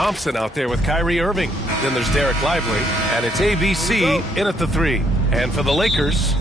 Thompson out there with Kyrie Irving. Then there's Derek Lively, and it's ABC in at the 3. And for the Lakers,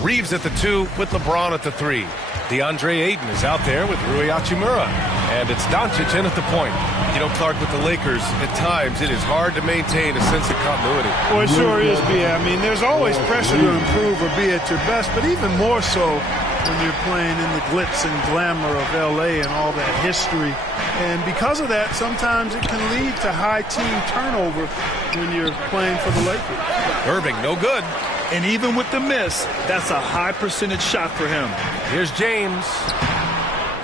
Reeves at the 2 with LeBron at the 3. DeAndre Ayton is out there with Rui Hachimura. And it's Doncic in at the point. You know, Clark, with the Lakers, at times it is hard to maintain a sense of continuity. Well, it sure is, B.A. I mean, there's always pressure to improve or be at your best, but even more so when you're playing in the glitz and glamour of L.A. and all that history. And because of that, sometimes it can lead to high team turnover when you're playing for the Lakers. Irving, no good. And even with the miss, that's a high percentage shot for him. Here's James.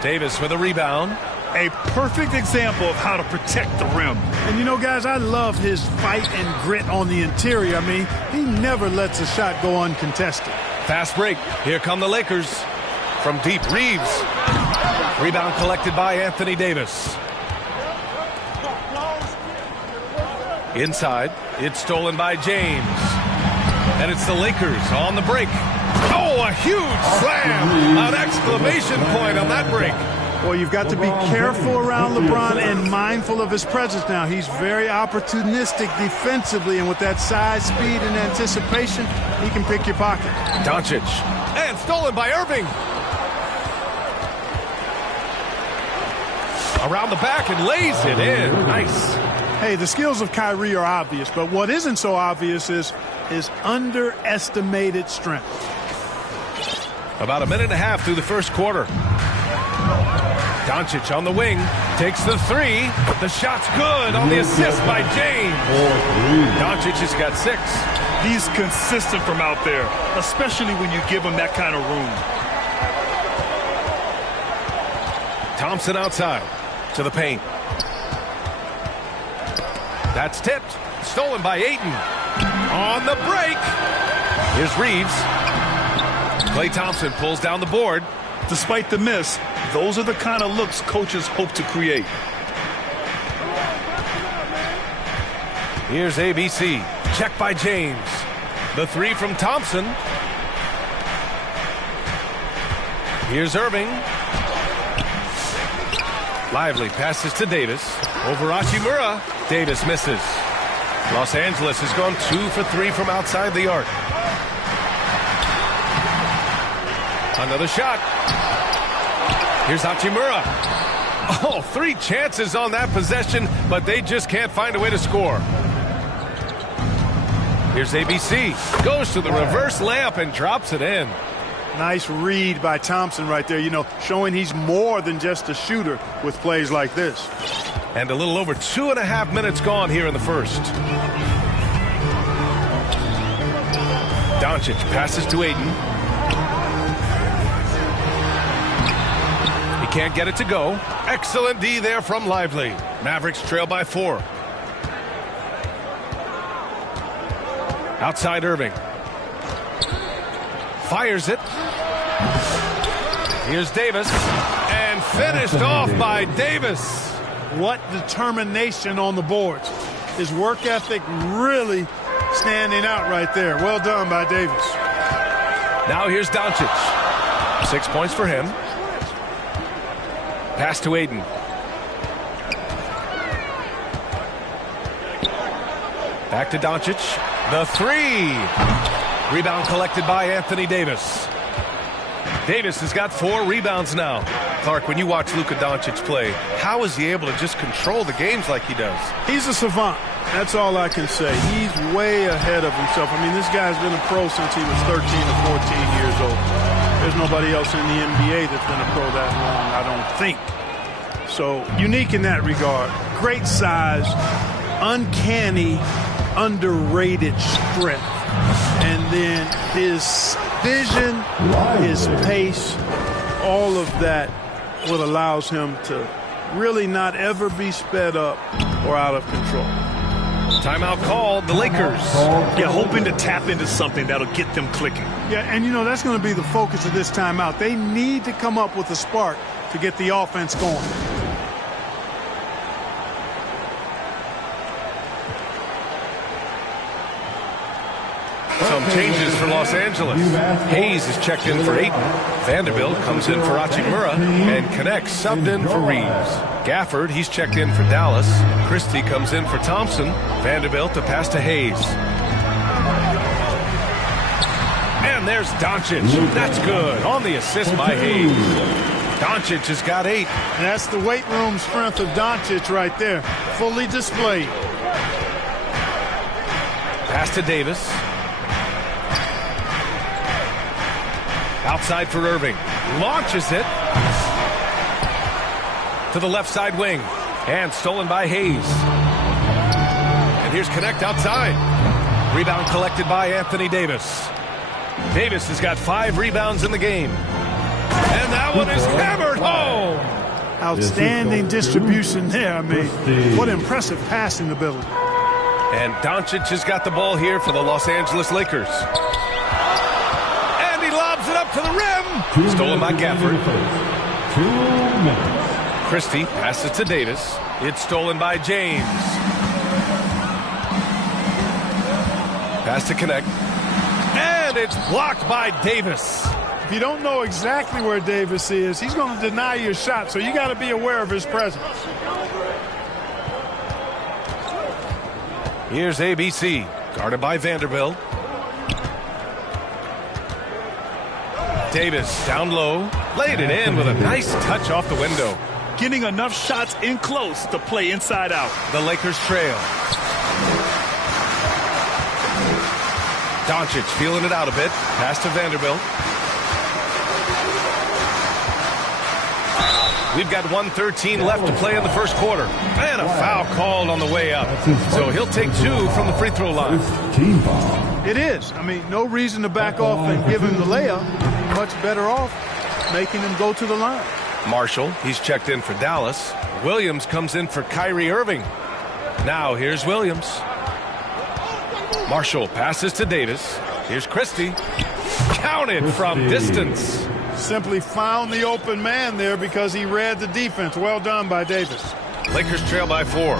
Davis with a rebound. A perfect example of how to protect the rim. And, you know, guys, I love his fight and grit on the interior. I mean, he never lets a shot go uncontested. Fast break. Here come the Lakers. From deep, Reeves. Rebound collected by Anthony Davis. Inside, it's stolen by James. And it's the Lakers on the break. Oh, a huge slam! An exclamation point on that break. Well, you've got to be careful around LeBron and mindful of his presence now. He's very opportunistic defensively, and with that size, speed, and anticipation, he can pick your pocket. Doncic. And stolen by Irving. Around the back and lays it in. Nice. Hey, the skills of Kyrie are obvious, but what isn't so obvious is his underestimated strength. About a minute and a half through the first quarter. Doncic on the wing, takes the 3. The shot's good on the assist by James. Doncic has got 6. He's consistent from out there, especially when you give him that kind of room. Thompson outside to the paint. That's tipped. Stolen by Ayton. On the break. Here's Reeves. Klay Thompson pulls down the board. Despite the miss, those are the kind of looks coaches hope to create. Here's ABC. Check by James. The 3 from Thompson. Here's Irving. Lively passes to Davis. Over Hachimura. Davis misses. Los Angeles has gone 2 for 3 from outside the arc. Another shot. Here's Hachimura. Oh, 3 chances on that possession, but they just can't find a way to score. Here's ABC. Goes to the reverse layup and drops it in. Nice read by Thompson right there, you know, showing he's more than just a shooter with plays like this. And a little over 2.5 minutes gone here in the first. Doncic passes to Ayton. He can't get it to go. Excellent D there from Lively. Mavericks trail by 4. Outside Irving. Fires it. Here's Davis. And finished off by Davis. What determination on the boards. His work ethic really standing out right there. Well done by Davis. Now here's Doncic. 6 points for him. Pass to Ayton. Back to Doncic. The 3. Rebound collected by Anthony Davis. Davis has got 4 rebounds now. Clark, when you watch Luka Doncic play, how is he able to just control the games like he does? He's a savant. That's all I can say. He's way ahead of himself. I mean, this guy's been a pro since he was 13 or 14 years old. There's nobody else in the NBA that's been a pro that long, I don't think. So, unique in that regard. Great size, uncanny, underrated strength. And then his vision, his pace, all of that what allows him to really not ever be sped up or out of control. Timeout called, the Lakers. Yeah, hoping to tap into something that'll get them clicking. Yeah, and you know, that's going to be the focus of this timeout. They need to come up with a spark to get the offense going. Some changes for Los Angeles. Hayes is checked in for Ayton. Vanderbilt comes in for Hachimura, and connects subbed in for Reeves. Gafford, he's checked in for Dallas. Christie comes in for Thompson. Vanderbilt to pass to Hayes. And there's Doncic. That's good. On the assist by Hayes. Doncic has got 8. And that's the weight room strength of Doncic right there. Fully displayed. Pass to Davis. Outside for Irving. Launches it to the left side wing. And stolen by Hayes. And here's Connect outside. Rebound collected by Anthony Davis. Davis has got 5 rebounds in the game. And that one is hammered home. Outstanding distribution there. I mean, what impressive passing ability. And Doncic has got the ball here for the Los Angeles Lakers. And he lobs it up to the rim. Stolen by Gafford. 2 minutes. Christie passes to Davis. It's stolen by James. Pass to Connect. And it's blocked by Davis. If you don't know exactly where Davis is, he's going to deny your shot, so you got to be aware of his presence. Here's ABC, guarded by Vanderbilt. Davis down low, laid it in with a nice touch off the window. Getting enough shots in close to play inside out. The Lakers trail. Doncic feeling it out a bit. Pass to Vanderbilt. We've got 1:13 left to play in the first quarter. And a foul called on the way up. So he'll take 2 from the free throw line. Team foul. It is. I mean, no reason to back off and give him the layup. Much better off making him go to the line. Marshall, he's checked in for Dallas. Williams comes in for Kyrie Irving. Now here's Williams. Marshall passes to Davis. Here's Christie. Counted from distance. Simply found the open man there because he read the defense. Well done by Davis. Lakers trail by 4.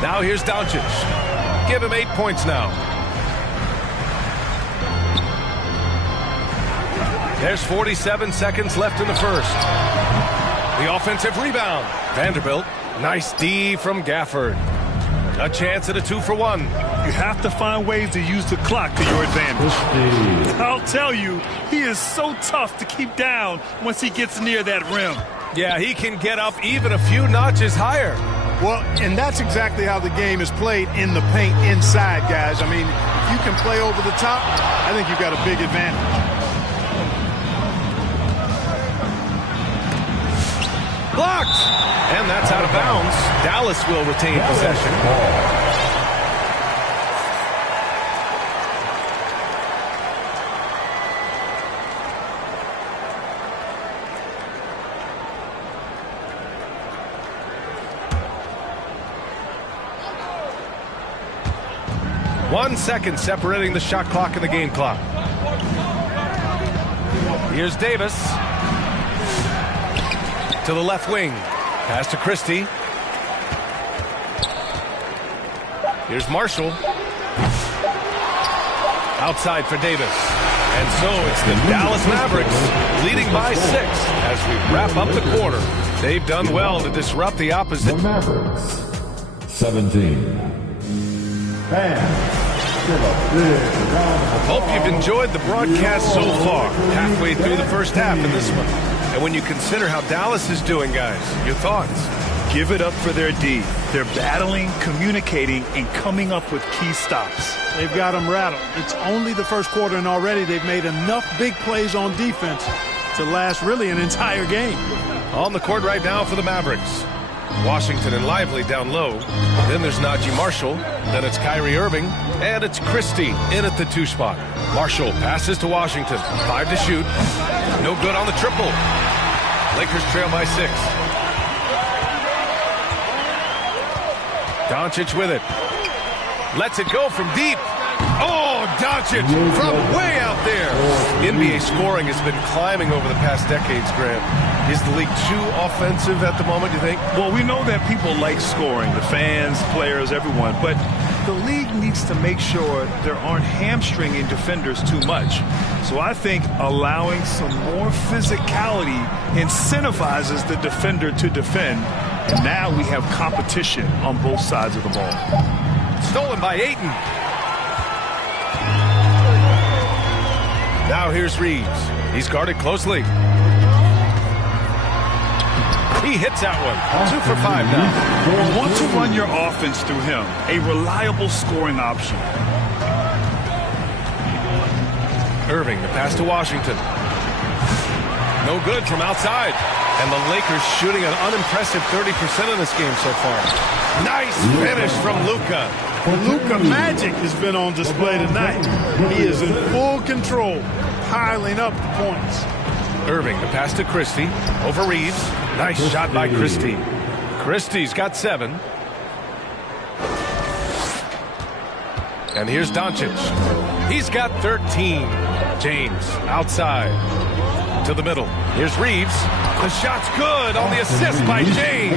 Now here's Doncic. Give him 8 points now. There's 47 seconds left in the first. The offensive rebound. Vanderbilt. Nice D from Gafford. A chance at a 2-for-1. You have to find ways to use the clock to your advantage. I'll tell you, he is so tough to keep down once he gets near that rim. Yeah, he can get up even a few notches higher. Well, and that's exactly how the game is played in the paint inside, guys. I mean, if you can play over the top, I think you've got a big advantage. Blocked! And that's out of bounds. Dallas will retain possession. One second separating the shot clock and the game clock. Here's Davis. To the left wing. Pass to Christie. Here's Marshall. Outside for Davis. And so it's the Dallas Mavericks leading by 6 as we wrap up the quarter. They've done well to disrupt the opposite. The Mavericks, 17. Hope you've enjoyed the broadcast so far. Halfway through the first half in this one. And when you consider how Dallas is doing, guys, your thoughts? Give it up for their D. They're battling, communicating, and coming up with key stops. They've got them rattled. It's only the first quarter, and already they've made enough big plays on defense to last really an entire game. On the court right now for the Mavericks. Washington and Lively down low. Then there's Najee Marshall. Then it's Kyrie Irving. And it's Christie in at the 2 spot. Marshall passes to Washington. 5 to shoot. No good on the triple. Lakers trail by 6. Doncic with it. Lets it go from deep. Oh, Doncic from way out there. NBA scoring has been climbing over the past decades, Graham. Is the league too offensive at the moment, you think? Well, we know that people like scoring, the fans, players, everyone, but the league needs to make sure there aren't hamstringing defenders too much. So I think allowing some more physicality incentivizes the defender to defend. And now we have competition on both sides of the ball. Stolen by Ayton. Now here's Reeves. He's guarded closely. He hits that one. 2 for 5 now. You want to run your offense through him. A reliable scoring option. Irving, the pass to Washington. No good from outside. And the Lakers shooting an unimpressive 30% in this game so far. Nice finish from Luka. Luka magic has been on display tonight. He is in full control, piling up the points. Irving, the pass to Christie. Over Reeves. Nice shot by Christie. Christie's got 7. And here's Doncic. He's got 13. James outside to the middle. Here's Reeves. The shot's good on the assist by James.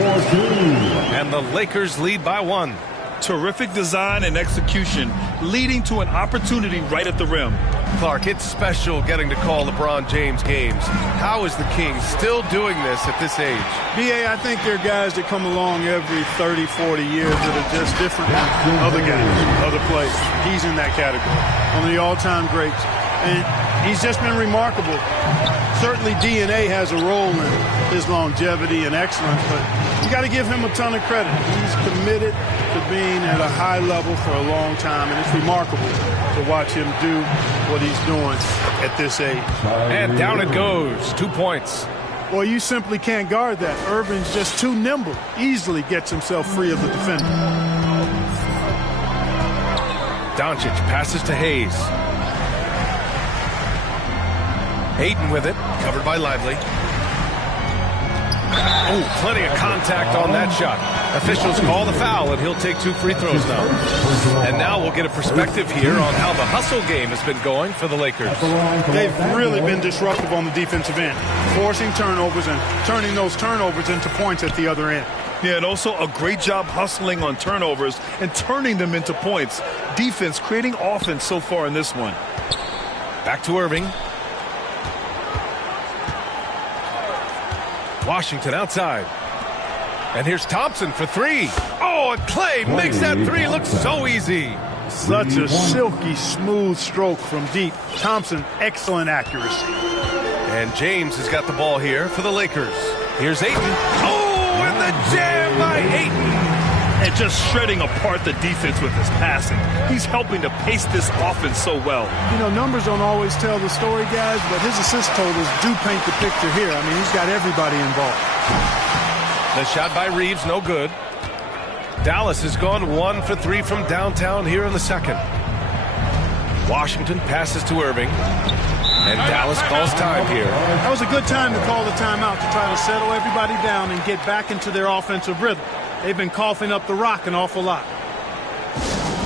And the Lakers lead by 1. Terrific design and execution, leading to an opportunity right at the rim. Clark, it's special getting to call LeBron James games. How is the King still doing this at this age? B.A., I think there are guys that come along every 30, 40 years that are just different than other guys, other players. He's in that category. One of the all-time greats. And he's just been remarkable. Certainly DNA has a role in his longevity and excellence, but you got to give him a ton of credit. He's committed to being at a high level for a long time, and it's remarkable to watch him do what he's doing at this age. And down it goes. 2 points. Well, you simply can't guard that. Irving's just too nimble. Easily gets himself free of the defender. Doncic passes to Hayes. Ayton with it, covered by Lively. Oh, plenty of contact on that shot. Officials call the foul, and he'll take 2 free throws now. And now we'll get a perspective here on how the hustle game has been going for the Lakers. They've really been disruptive on the defensive end, forcing turnovers and turning those turnovers into points at the other end. Yeah, and also a great job hustling on turnovers and turning them into points. Defense creating offense so far in this one. Back to Irving. Washington outside. And here's Thompson for 3. Oh, and Clay makes that 3 look so easy. Such a silky, smooth stroke from deep. Thompson, excellent accuracy. And James has got the ball here for the Lakers. Here's Ayton. Oh, and the jam by Ayton. And just shredding apart the defense with his passing. He's helping to pace this offense so well. You know, numbers don't always tell the story, guys, but his assist totals do paint the picture here. I mean, he's got everybody involved. The shot by Reeves, no good. Dallas has gone 1 for 3 from downtown here in the second. Washington passes to Irving. And Dallas calls time here. That was a good time to call the timeout to try to settle everybody down and get back into their offensive rhythm. They've been coughing up the rock an awful lot.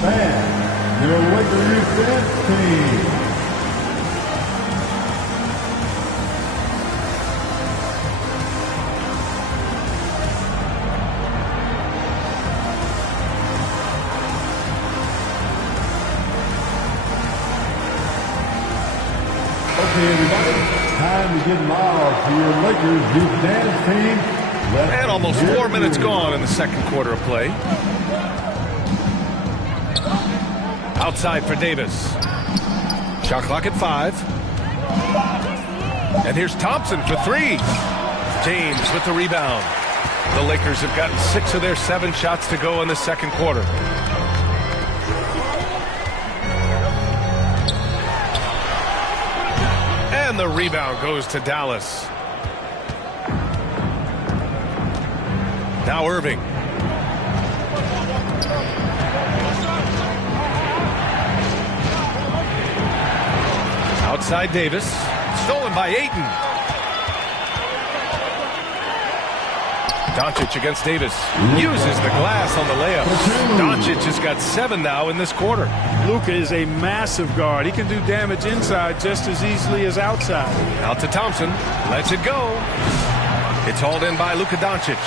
And your Lakers dance team. Okay, everybody, time to get loud for your Lakers youth dance team. And almost 4 minutes gone in the second quarter of play. Outside for Davis. Shot clock at 5. And here's Thompson for 3. James with the rebound. The Lakers have gotten 6 of their 7 shots to go in the second quarter. And the rebound goes to Dallas. Now Irving. Outside Davis. Stolen by Ayton. Doncic against Davis. Uses the glass on the layup. Doncic has got 7 now in this quarter. Luka is a massive guard. He can do damage inside just as easily as outside. Out to Thompson. Lets it go. It's hauled in by Luka Doncic.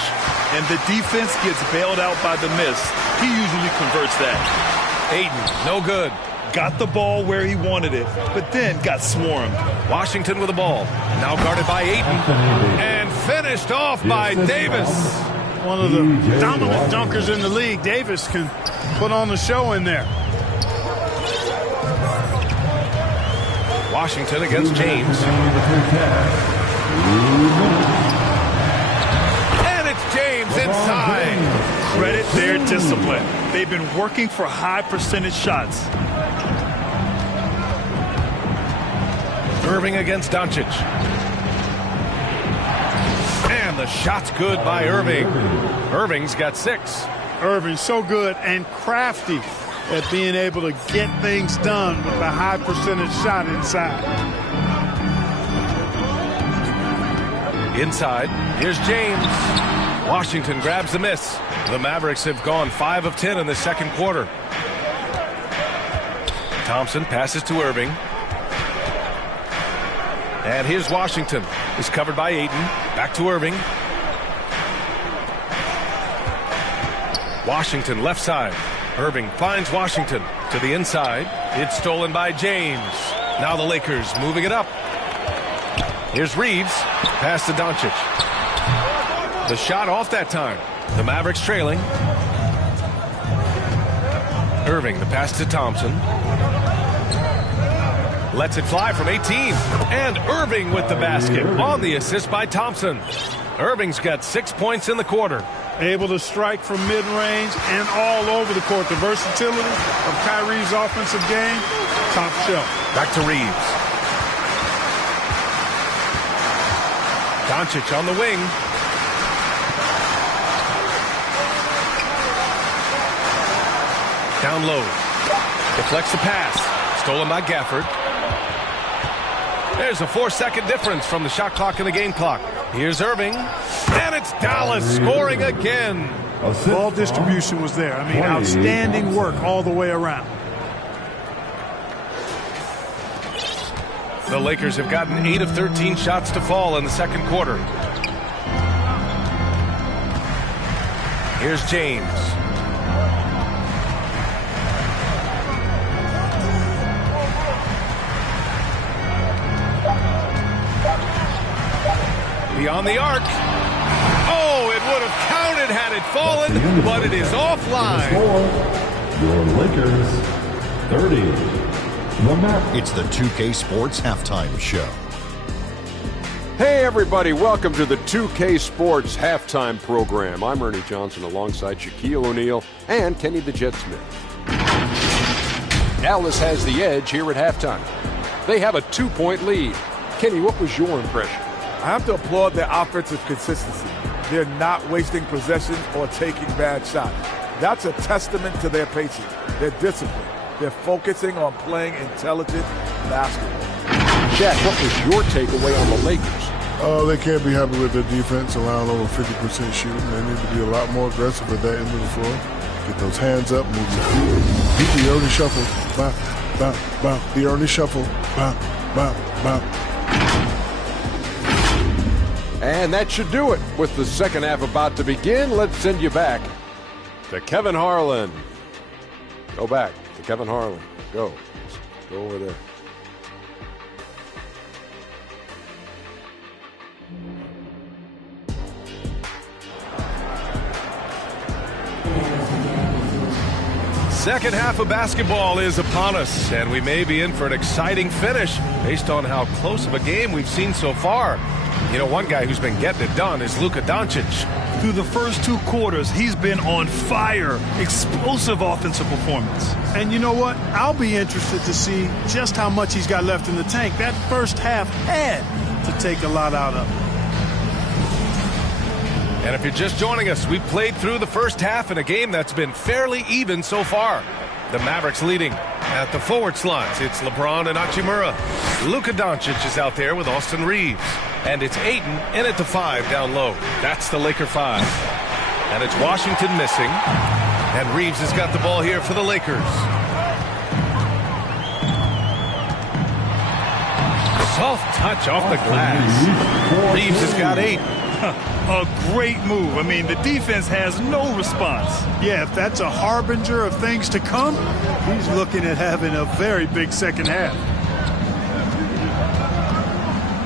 And the defense gets bailed out by the miss. He usually converts that. Ayton, no good. Got the ball where he wanted it, but then got swarmed. Washington with the ball. Now guarded by Ayton. And finished off by Davis. One of the dominant dunkers in the league. Davis can put on the show in there. Washington against James. And it's James inside. Credit their discipline. They've been working for high percentage shots. Irving against Doncic. And the shot's good by Irving. Irving's got 6. Irving's so good and crafty at being able to get things done with a high percentage shot inside. Inside, here's James. Washington grabs the miss. The Mavericks have gone 5 of 10 in the second quarter. Thompson passes to Irving. And here's Washington. He's covered by Ayton. Back to Irving. Washington left side. Irving finds Washington to the inside. It's stolen by James. Now the Lakers moving it up. Here's Reeves. Pass to Doncic. The shot off that time. The Mavericks trailing. Irving, the pass to Thompson. Lets it fly from 18. And Irving with the basket on the assist by Thompson. Irving's got 6 points in the quarter. Able to strike from mid-range and all over the court. The versatility of Kyrie's offensive game, top shelf. Back to Reeves. Doncic on the wing. Down low. Deflects the pass. Stolen by Gafford. There's a 4-second difference from the shot clock and the game clock. Here's Irving. And it's Dallas scoring again. Ball distribution was there. I mean, outstanding work all the way around. The Lakers have gotten 8 of 13 shots to fall in the second quarter. Here's James. Beyond the arc. Oh, it would have counted had it fallen, but it is offline. Your Lakers 30. The Mavericks. It's the 2K Sports Halftime Show. Hey everybody, welcome to the 2K Sports Halftime Program. I'm Ernie Johnson alongside Shaquille O'Neal and Kenny the Jet Smith. Dallas has the edge here at halftime. They have a 2-point lead. Kenny, what was your impression? I have to applaud their offensive consistency. They're not wasting possessions or taking bad shots. That's a testament to their patience, their discipline. They're focusing on playing intelligent basketball. Jack, what was your takeaway on the Lakers? They can't be happy with their defense, allowing over 50% shooting. They need to be a lot more aggressive at that end of the floor. Get those hands up, move your feet. Beat the early shuffle. Bop, bop, bop. The early shuffle. Bop, bop, bop. And that should do it. With the second half about to begin, let's send you back to Kevin Harlan. Go back to Kevin Harlan. Go over there. Second half of basketball is upon us, and we may be in for an exciting finish based on how close of a game we've seen so far. You know, one guy who's been getting it done is Luka Doncic. Through the first 2 quarters, he's been on fire. Explosive offensive performance. And you know what? I'll be interested to see just how much he's got left in the tank. That first half had to take a lot out of him. And if you're just joining us, we've played through the first half in a game that's been fairly even so far. The Mavericks leading at the forward slots. It's LeBron and Hachimura. Luka Doncic is out there with Austin Reeves. And it's Ayton in at the 5 down low. That's the Laker 5. And it's Washington missing. And Reeves has got the ball here for the Lakers. Soft touch off the glass. Reeves has got 8. A great move. I mean, the defense has no response. Yeah, if that's a harbinger of things to come, he's looking at having a very big second half.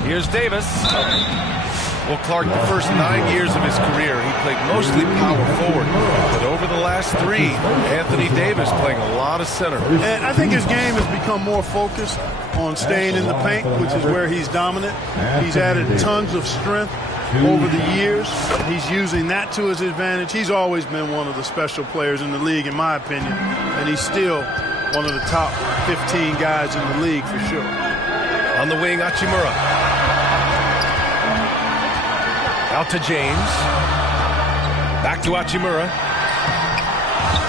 Here's Davis. Well, Clark, the first 9 years of his career, he played mostly power forward. But over the last 3, Anthony Davis playing a lot of center. And I think his game has become more focused on staying in the paint, which is where he's dominant. He's added tons of strength over the years. He's using that to his advantage. He's always been one of the special players in the league, in my opinion. And he's still one of the top 15 guys in the league for sure. On the wing, Hachimura. Out to James. Back to Hachimura.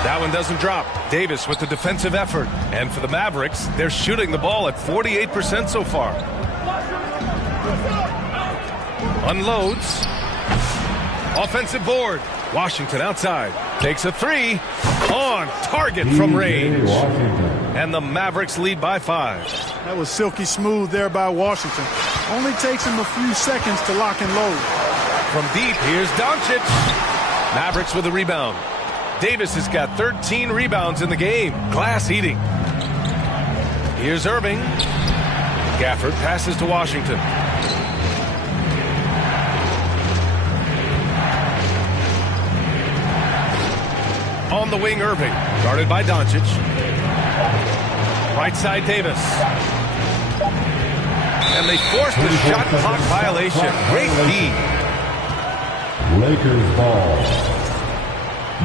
That one doesn't drop. Davis with the defensive effort. And for the Mavericks, they're shooting the ball at 48% so far. Unloads. Offensive board. Washington outside. Takes a 3. On target from range. And the Mavericks lead by 5. That was silky smooth there by Washington. Only takes him a few seconds to lock and load. From deep, here's Doncic. Mavericks with a rebound. Davis has got 13 rebounds in the game. Glass eating. Here's Irving. Gafford passes to Washington. On the wing, Irving. Guarded by Doncic. Right side, Davis. And they forced the shot clock violation. Great D. Lakers ball.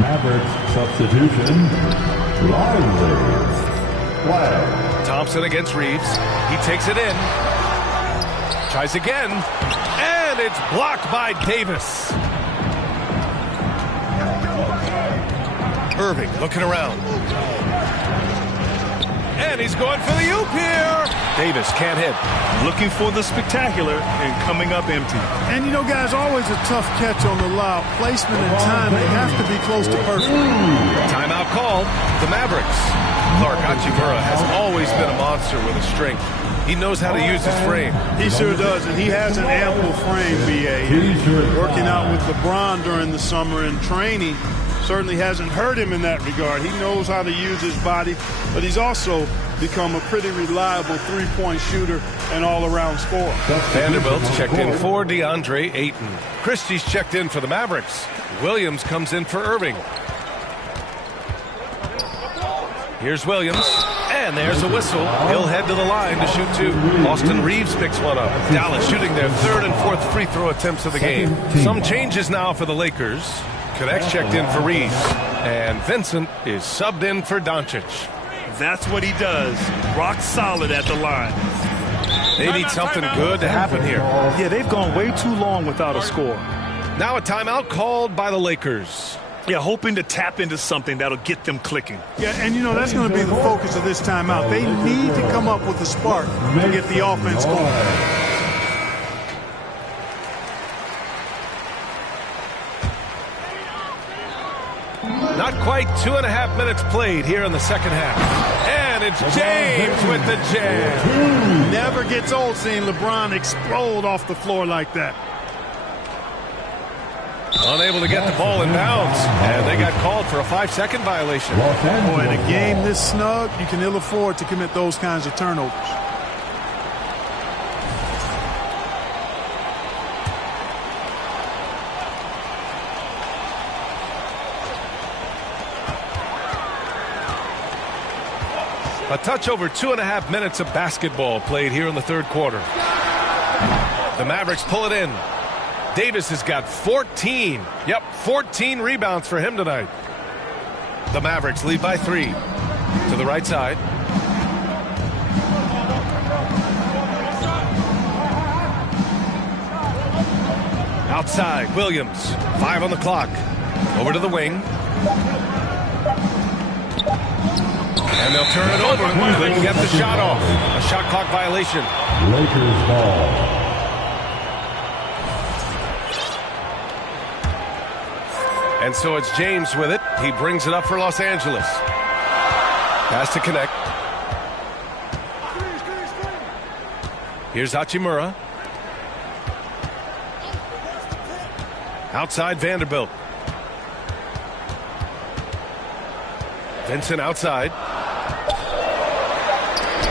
Mavericks substitution. Lively. Flag. Thompson against Reeves. He takes it in. Tries again. And it's blocked by Davis. Irving looking around. And he's going for the oop here. Davis can't hit. Looking for the spectacular and coming up empty. And, you know, guys, always a tough catch on the lob. Placement and timing have to be close to perfect. Timeout called. The Mavericks. Clark Hachimura has always been a monster with his strength. He knows how to use his frame. He sure does, and he has an ample frame, B.A. Working out with LeBron during the summer and training certainly hasn't hurt him in that regard. He knows how to use his body, but he's also become a pretty reliable three-point shooter and all-around scorer. Vanderbilt's checked in for DeAndre Ayton. Christie's checked in for the Mavericks. Williams comes in for Irving. Here's Williams, and there's a whistle. He'll head to the line to shoot 2. Austin Reeves picks one up. Dallas shooting their 3rd and 4th free throw attempts of the game. Some changes now for the Lakers. Connects checked in for Reeves, and Vincent is subbed in for Doncic. That's what he does. Rock solid at the line. They need something good to happen here. Yeah, they've gone way too long without a score. Now a timeout called by the Lakers. Yeah, hoping to tap into something that'll get them clicking. Yeah, and you know, that's going to be the focus of this timeout. They need to come up with a spark to get the offense going. Not quite 2.5 minutes played here in the second half. And it's James with the jam. Never gets old seeing LeBron explode off the floor like that. Unable to get the ball in bounds. And they got called for a 5-second violation. Boy, in a game this snug, you can ill afford to commit those kinds of turnovers. A touch over 2.5 minutes of basketball played here in the third quarter. The Mavericks pull it in. Davis has got 14. Yep, 14 rebounds for him tonight. The Mavericks lead by 3. To the right side. Outside, Williams. 5 on the clock. Over to the wing. And they'll turn it over. Couldn't get the shot off. A shot clock violation. Lakers ball. And so it's James with it. He brings it up for Los Angeles. Pass to connect. Here's Hachimura. Outside Vanderbilt. Vincent outside.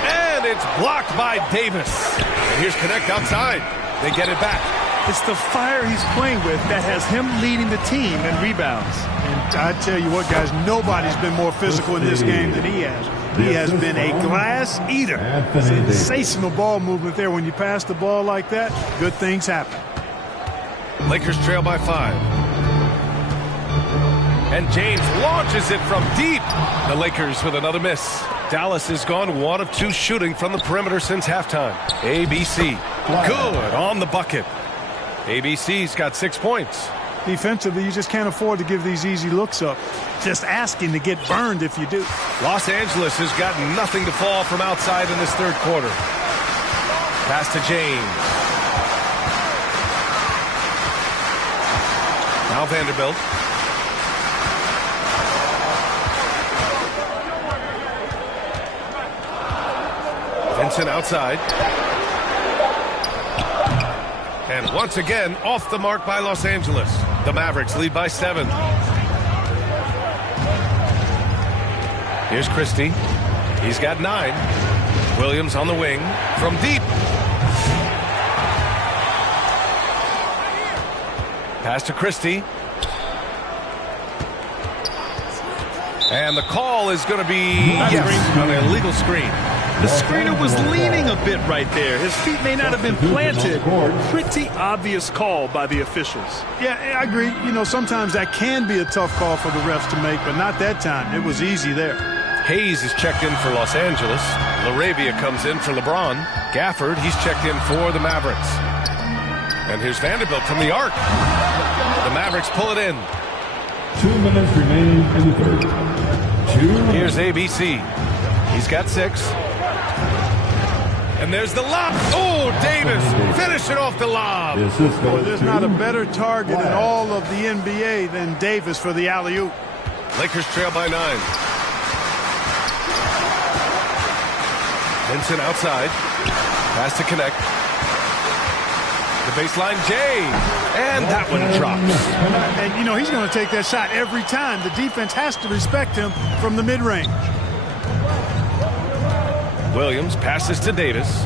And it's blocked by Davis. And here's Connect outside. They get it back. It's the fire he's playing with that has him leading the team in rebounds. And I tell you what, guys, nobody's been more physical in this game than he has. He has been a glass eater. Sensational ball movement there. When you pass the ball like that, good things happen. Lakers trail by 5. And James launches it from deep. The Lakers with another miss. Dallas has gone 1 of 2 shooting from the perimeter since halftime. ABC, good on the bucket. ABC's got 6 points. Defensively, you just can't afford to give these easy looks up. Just asking to get burned if you do. Los Angeles has got nothing to fall from outside in this third quarter. Pass to James. Now Vanderbilt. Vincent outside. And once again, off the mark by Los Angeles. The Mavericks lead by 7. Here's Christie. He's got 9. Williams on the wing from deep. Pass to Christie. And the call is going to be an illegal screen. The screener was leaning a bit right there. His feet may not have been planted. Pretty obvious call by the officials. Yeah, I agree. You know, sometimes that can be a tough call for the refs to make, but not that time. It was easy there. Hayes is checked in for Los Angeles. LaRavia comes in for LeBron. Gafford, he's checked in for the Mavericks. And here's Vanderbilt from the arc. The Mavericks pull it in. 2 minutes remaining in the third. Here's ABC. He's got 6. And there's the lob. Oh, Davis finishing off the lob. Boy, there's not a better target in all of the NBA than Davis for the alley-oop. Lakers trail by 9. Vincent outside. Pass to connect. The baseline, Jay. And that one drops. And, you know, he's going to take that shot every time. The defense has to respect him from the mid-range. Williams passes to Davis.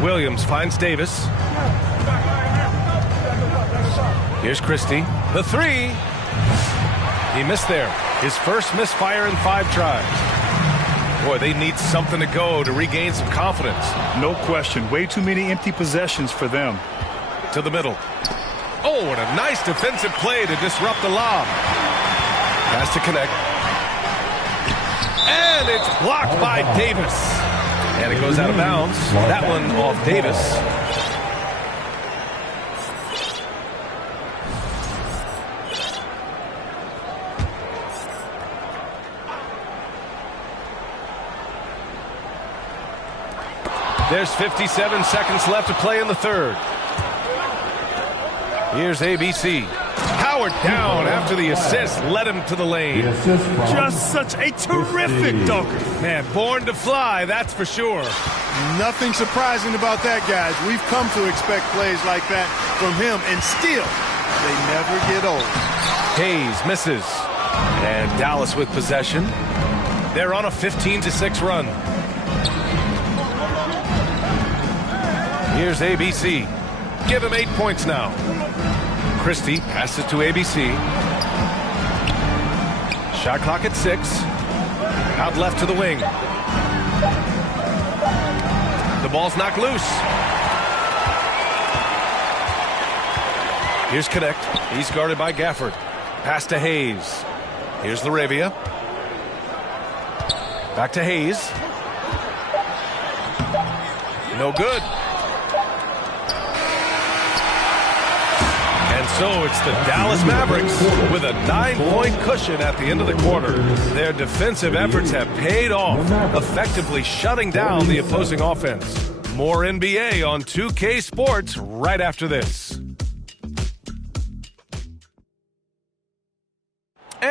Williams finds Davis. Here's Christie. The 3. He missed there. His first misfire in 5 tries. Boy, they need something to go to regain some confidence. No question. Way too many empty possessions for them. To the middle. Oh, and a nice defensive play to disrupt the lob. Pass to connect. And it's blocked by Davis. And it goes out of bounds. That one off Davis. There's 57 seconds left to play in the third. Here's ABC. Howard down after the assist led him to the lane. Just such a terrific dunker. Man, born to fly, that's for sure. Nothing surprising about that, guys. We've come to expect plays like that from him, and still, they never get old. Hayes misses. And Dallas with possession. They're on a 15-6 run. Here's ABC. Give him 8 points now. Christie passes to ABC. Shot clock at 6. Out left to the wing. The ball's knocked loose. Here's Connect. He's guarded by Gafford. Pass to Hayes. Here's LaRavia. Back to Hayes. No good. So it's the Dallas Mavericks with a 9-point cushion at the end of the quarter. Their defensive efforts have paid off, effectively shutting down the opposing offense. More NBA on 2K Sports right after this.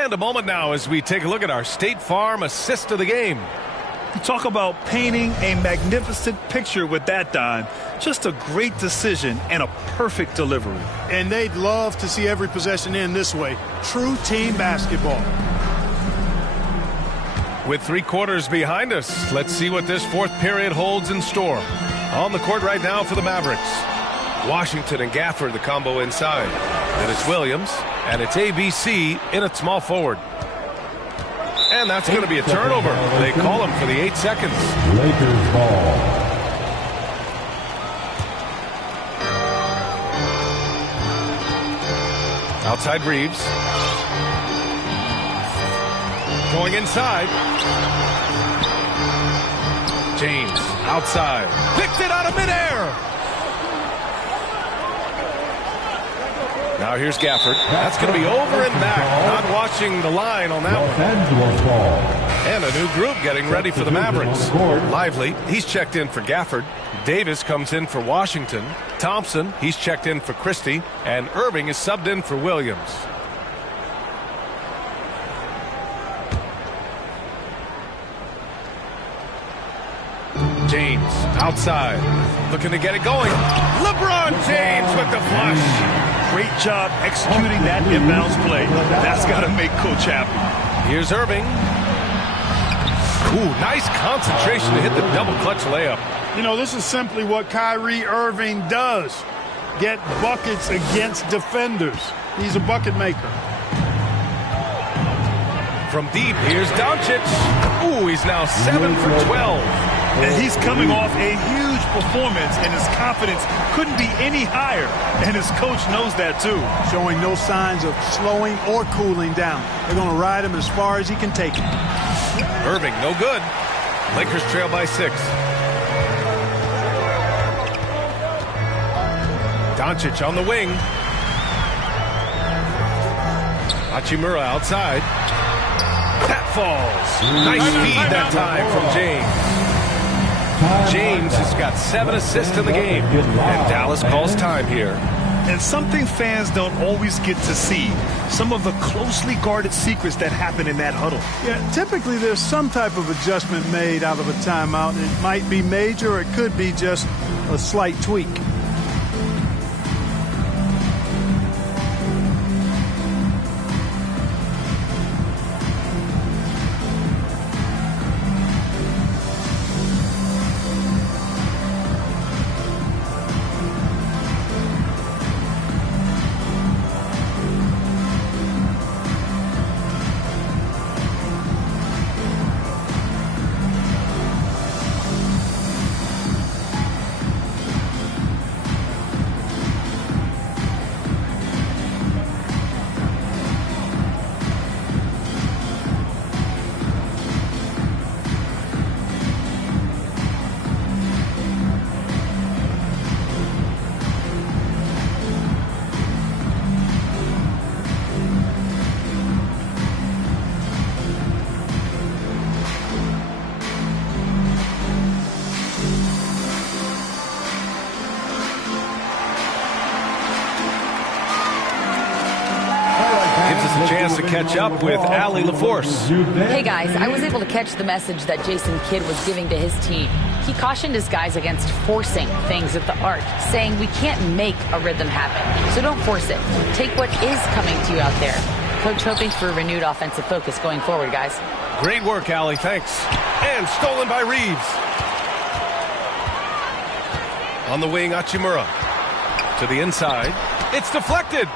And a moment now as we take a look at our State Farm assist of the game. You talk about painting a magnificent picture with that dime. Just a great decision and a perfect delivery. And they'd love to see every possession end this way. True team basketball. With 3 quarters behind us, let's see what this fourth period holds in store. On the court right now for the Mavericks. Washington and Gafford, the combo inside. Then it's Williams, and it's ABC in at small forward. And that's going to be a turnover. They call him for the 8 seconds. Lakers ball. Outside Reeves. Going inside. James outside. Picked it out of midair. Now here's Gafford. That's going to be over and back. Not watching the line on that one. And a new group getting ready for the Mavericks. Lively, he's checked in for Gafford. Davis comes in for Washington. Thompson, he's checked in for Christie. And Irving is subbed in for Williams. James outside. Looking to get it going. LeBron James with the flush. Great job executing that inbounds play. That's got to make Coach happy. Here's Irving. Ooh, nice concentration to hit the double clutch layup. You know, this is simply what Kyrie Irving does. Get buckets against defenders. He's a bucket maker. From deep, here's Doncic. Ooh, he's now 7 for 12. And he's coming off a huge performance, and his confidence couldn't be any higher. And his coach knows that, too. Showing no signs of slowing or cooling down. They're going to ride him as far as he can take it. Irving, no good. Lakers trail by 6. Doncic on the wing. Hachimura outside. That falls. Nice feed that time from James. James has got 7 assists in the game. And Dallas calls time here. And something fans don't always get to see. Some of the closely guarded secrets that happen in that huddle. Yeah, typically there's some type of adjustment made out of a timeout. It might be major or it could be just a slight tweak. A chance to catch up with Allie LaForce. Hey guys, I was able to catch the message that Jason Kidd was giving to his team. He cautioned his guys against forcing things at the arc, saying we can't make a rhythm happen, so don't force it. Take what is coming to you out there. Coach hoping for a renewed offensive focus going forward, guys. Great work, Allie, thanks. And stolen by Reeves. On the wing, Hachimura. To the inside. It's deflected.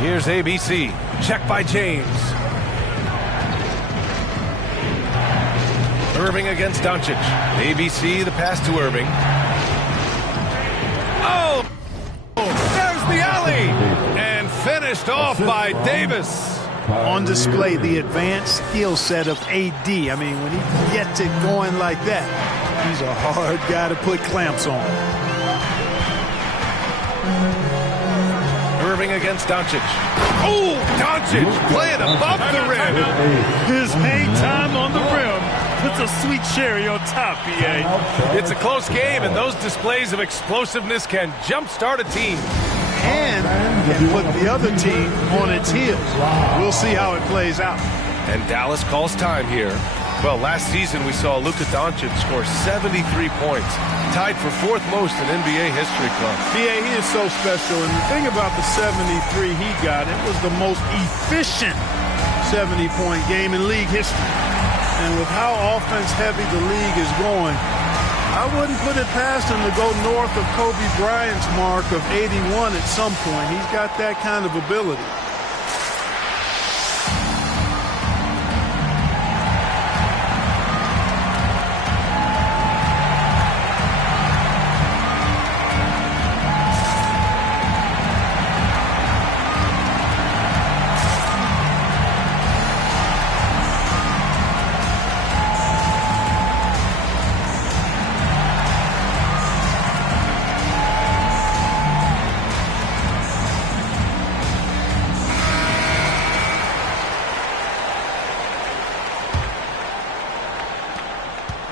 Here's ABC. Check by James. Irving against Doncic. ABC, the pass to Irving. Oh! There's the alley! And finished off by Davis. On display, the advanced skill set of AD. I mean, when he gets it going like that, he's a hard guy to put clamps on. Irving against Doncic. Oh, Doncic playing above the rim. His hang time on the rim puts a sweet cherry on top, BA. It's a close game, and those displays of explosiveness can jumpstart a team. and put the other team on its heels. We'll see how it plays out. And Dallas calls time here. Well, last season we saw Luka Doncic score 73 points, tied for fourth most in NBA history club. BA, he is so special, and the thing about the 73 he got, it was the most efficient 70-point game in league history. And with how offense-heavy the league is going, I wouldn't put it past him to go north of Kobe Bryant's mark of 81 at some point. He's got that kind of ability.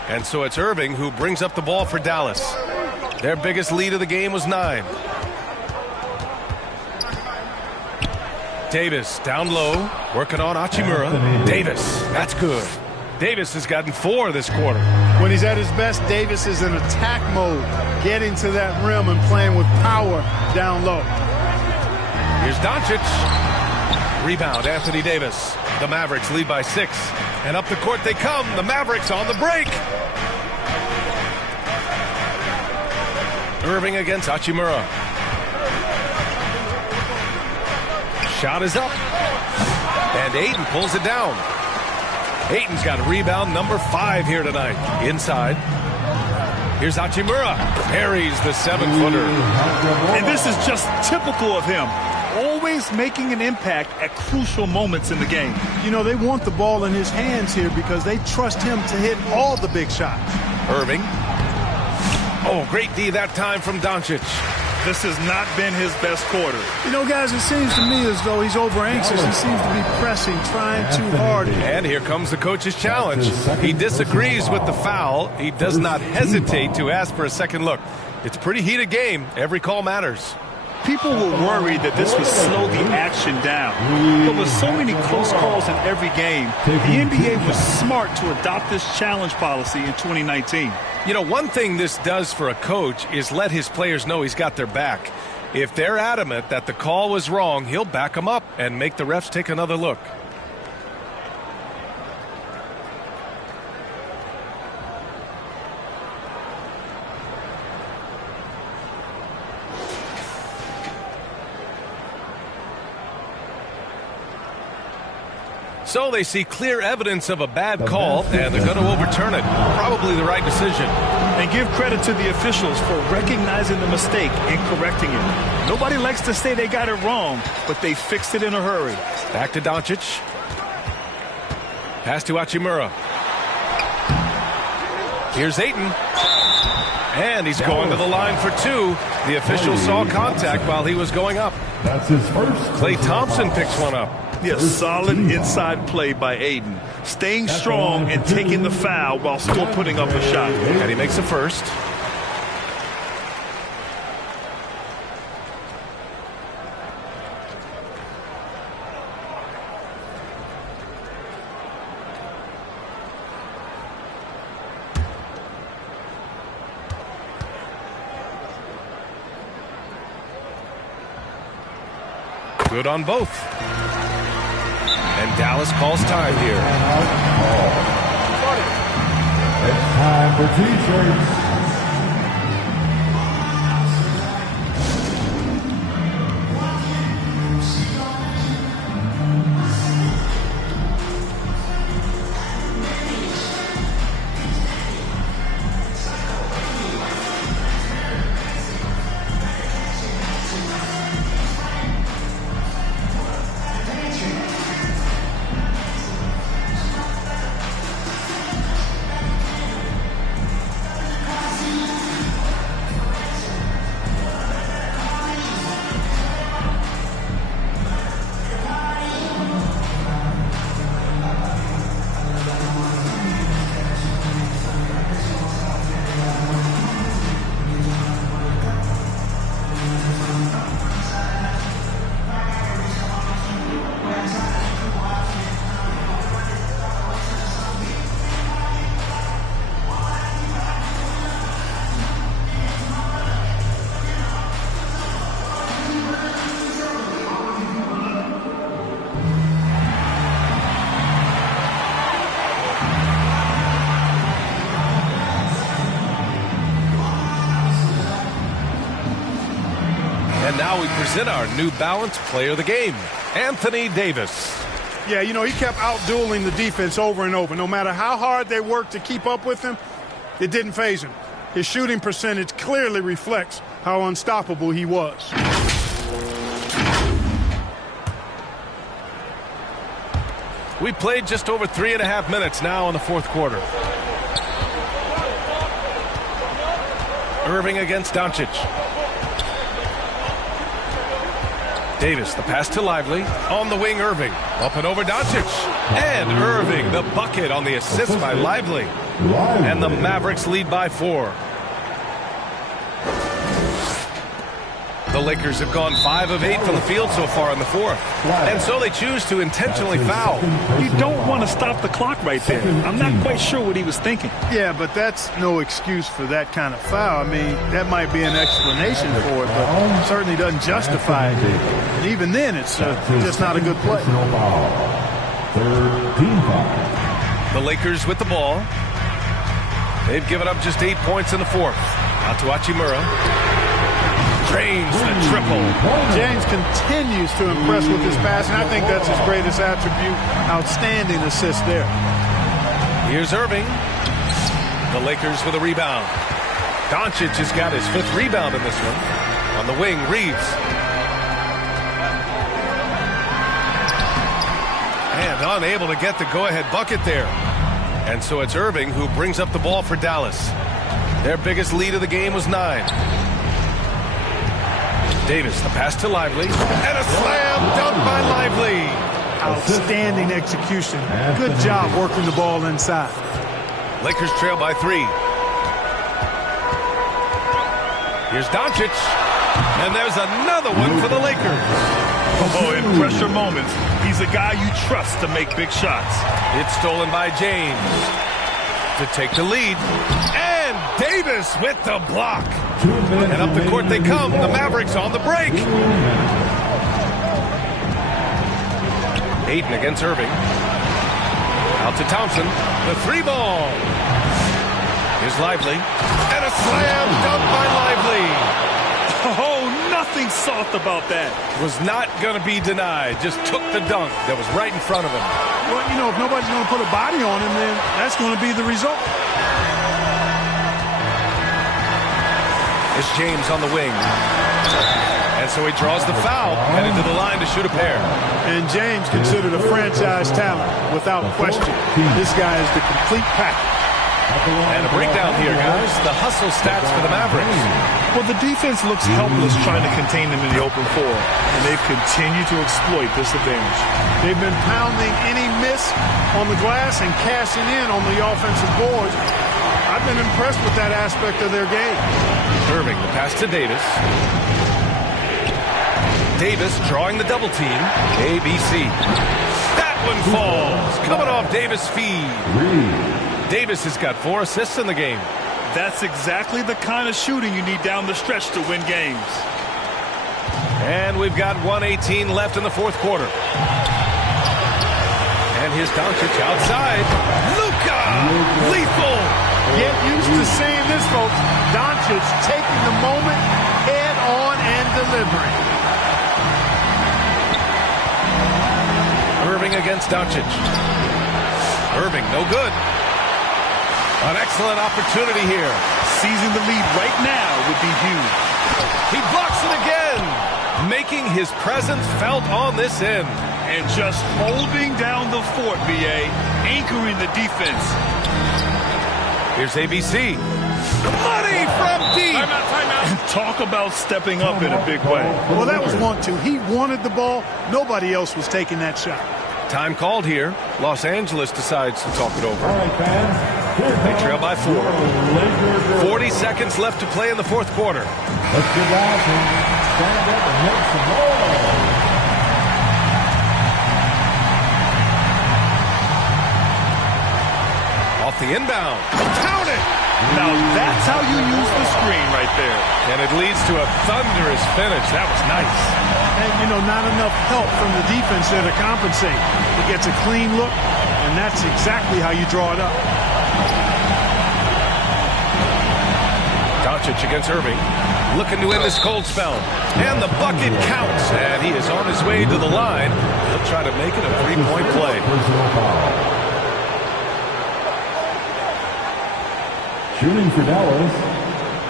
And so it's Irving who brings up the ball for Dallas. Their biggest lead of the game was 9. Davis down low, working on Hachimura. Davis, that's good. Davis has gotten 4 this quarter. When he's at his best, Davis is in attack mode, getting to that rim and playing with power down low. Here's Doncic. Rebound, Anthony Davis. The Mavericks lead by 6. And up the court they come. The Mavericks on the break. Irving against Hachimura. Shot is up. And Ayton pulls it down. Ayton's got rebound number 5 here tonight. Inside. Here's Hachimura. Parries the 7-footer. And this is just typical of him. Always making an impact at crucial moments in the game. You know, they want the ball in his hands here because they trust him to hit all the big shots. Irving. Oh, great D that time from Doncic. This has not been his best quarter. You know, guys, it seems to me as though he's over anxious. He seems to be pressing, trying too hard. And here comes the coach's challenge. He disagrees with the foul. He does not hesitate to ask for a second look. It's a pretty heated game. Every call matters. People were worried that this would slow the action down. But with so many close calls in every game, the NBA was smart to adopt this challenge policy in 2019. You know, one thing this does for a coach is let his players know he's got their back. If they're adamant that the call was wrong, he'll back them up and make the refs take another look. So they see clear evidence of a bad call, and they're going to overturn it. Probably the right decision. And give credit to the officials for recognizing the mistake and correcting it. Nobody likes to say they got it wrong, but they fixed it in a hurry. Back to Doncic. Pass to Hachimura. Here's Ayton. And he's going to the line for 2. The official saw contact while he was going up. That's his first. Klay Thompson picks one up. Yes, solid inside play by Ayton. Staying strong and taking the foul while still putting up a shot. And he makes the first. Good on both. And Dallas calls time here. It's time for T-shirts. now we present our New Balance player of the game, Anthony Davis. Yeah, you know, he kept out-dueling the defense over and over. No matter how hard they worked to keep up with him, it didn't faze him. His shooting percentage clearly reflects how unstoppable he was. We played just over 3.5 minutes now in the fourth quarter. Irving against Doncic. Davis, the pass to Lively. On the wing, Irving. Up and over Doncic. And Irving, the bucket on the assist by Lively. And the Mavericks lead by 4. The Lakers have gone 5 of 8 from the field so far in the fourth. And so they choose to intentionally foul. You don't want to stop the clock right there. I'm not quite sure what he was thinking. Yeah, but that's no excuse for that kind of foul. I mean, that might be an explanation for it, but it certainly doesn't justify it. And even then, it's just not a good play. The Lakers with the ball. They've given up just 8 points in the fourth. Out to Hachimura. Drains the triple. James continues to impress with his passing. I think that's his greatest attribute. Outstanding assist there. Here's Irving. The Lakers with a rebound. Doncic has got his 5th rebound in this one. On the wing, Reeves. And unable to get the go-ahead bucket there. And so it's Irving who brings up the ball for Dallas. Their biggest lead of the game was 9. Davis, the pass to Lively, and a slam dunk by Lively. Outstanding execution. Good job working the ball inside. Lakers trail by 3. Here's Doncic, and there's another one for the Lakers. Oh, in pressure moments, he's a guy you trust to make big shots. It's stolen by James to take the lead, and Davis with the block. And up the court they come. The Mavericks on the break. Ayton against Irving. Out to Thompson. The 3-ball. Here's Lively. And a slam dunk by Lively. Oh, nothing soft about that. Was not going to be denied. Just took the dunk that was right in front of him. Well, you know, if nobody's going to put a body on him, then that's going to be the result. It's James on the wing. And so he draws the foul, headed to the line to shoot a pair. And James considered a franchise talent, without question. This guy is the complete package. And a breakdown here, guys. The hustle stats for the Mavericks. Well, the defense looks helpless trying to contain them in the open floor, and they've continued to exploit this advantage. They've been pounding any miss on the glass and cashing in on the offensive boards. I've been impressed with that aspect of their game. Irving, the pass to Davis. Davis drawing the double team. ABC. That one falls. Coming off Davis' feed. Davis has got 4 assists in the game. That's exactly the kind of shooting you need down the stretch to win games. And we've got 1:18 left in the fourth quarter. And here's Doncic outside. Luka! Lethal! Get used to seeing this, folks. Doncic taking the moment head on and delivering. Irving against Doncic. Irving, no good. An excellent opportunity here. Seizing the lead right now would be huge. He blocks it again, making his presence felt on this end. And just holding down the fort, VA, anchoring the defense. Here's ABC. Money from deep. Timeout. Talk about stepping up in a big way. Well, that was 1-2. He wanted the ball. Nobody else was taking that shot. Time called here. Los Angeles decides to talk it over. They trail by 4. 40 seconds left to play in the fourth quarter. Let's get out and stand up and make some noise. Off the inbound. Count it! Now that's how you use the screen right there. And it leads to a thunderous finish. That was nice. And, you know, not enough help from the defense there to compensate. He gets a clean look, and that's exactly how you draw it up. Doncic against Irving. looking to end this cold spell. And the bucket counts, and he is on his way to the line. He'll try to make it a three-point play. Shooting for Dallas,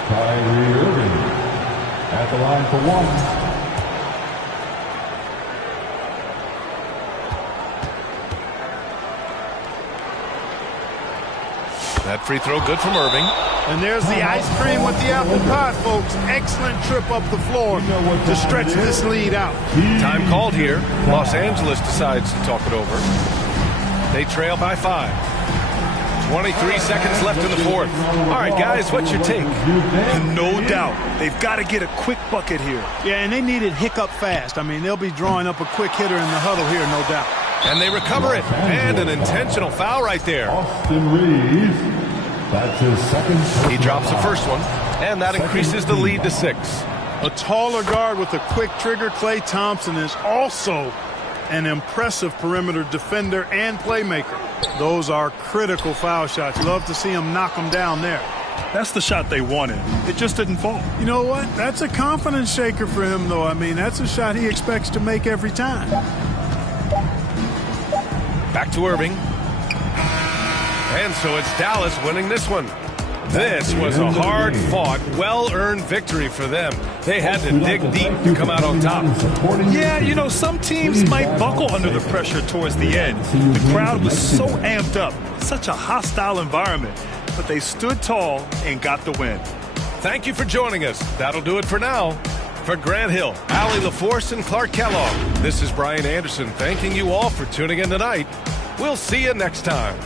Kyrie Irving at the line for one. That free throw good from Irving. And there's the ice cream with the apple pie, folks. Excellent trip up the floor to stretch this lead out. Time called here. Los Angeles decides to talk it over. They trail by 5. 23 seconds left in the fourth. All right, guys, what's your take? No doubt. They've got to get a quick bucket here. Yeah, and they need it hiccup fast. I mean, they'll be drawing up a quick hitter in the huddle here, no doubt. And they recover it. And an intentional foul right there. Austin Reeves. That's his second. He drops the first one, and that increases the lead to 6. A taller guard with a quick trigger, Klay Thompson, is also an impressive perimeter defender and playmaker. Those are critical foul shots. Love to see him knock them down there. That's the shot they wanted. It just didn't fall. You know what? That's a confidence shaker for him, though. I mean, that's a shot he expects to make every time. Back to Irving. And so it's Dallas winning this one. This was a hard-fought, well-earned victory for them. They had to dig deep to come out on top. Yeah, you know, some teams might buckle under the pressure towards the end. The crowd was so amped up, such a hostile environment, but they stood tall and got the win. Thank you for joining us. That'll do it for now. For Grant Hill, Allie LaForce, and Clark Kellogg, this is Brian Anderson thanking you all for tuning in tonight. We'll see you next time.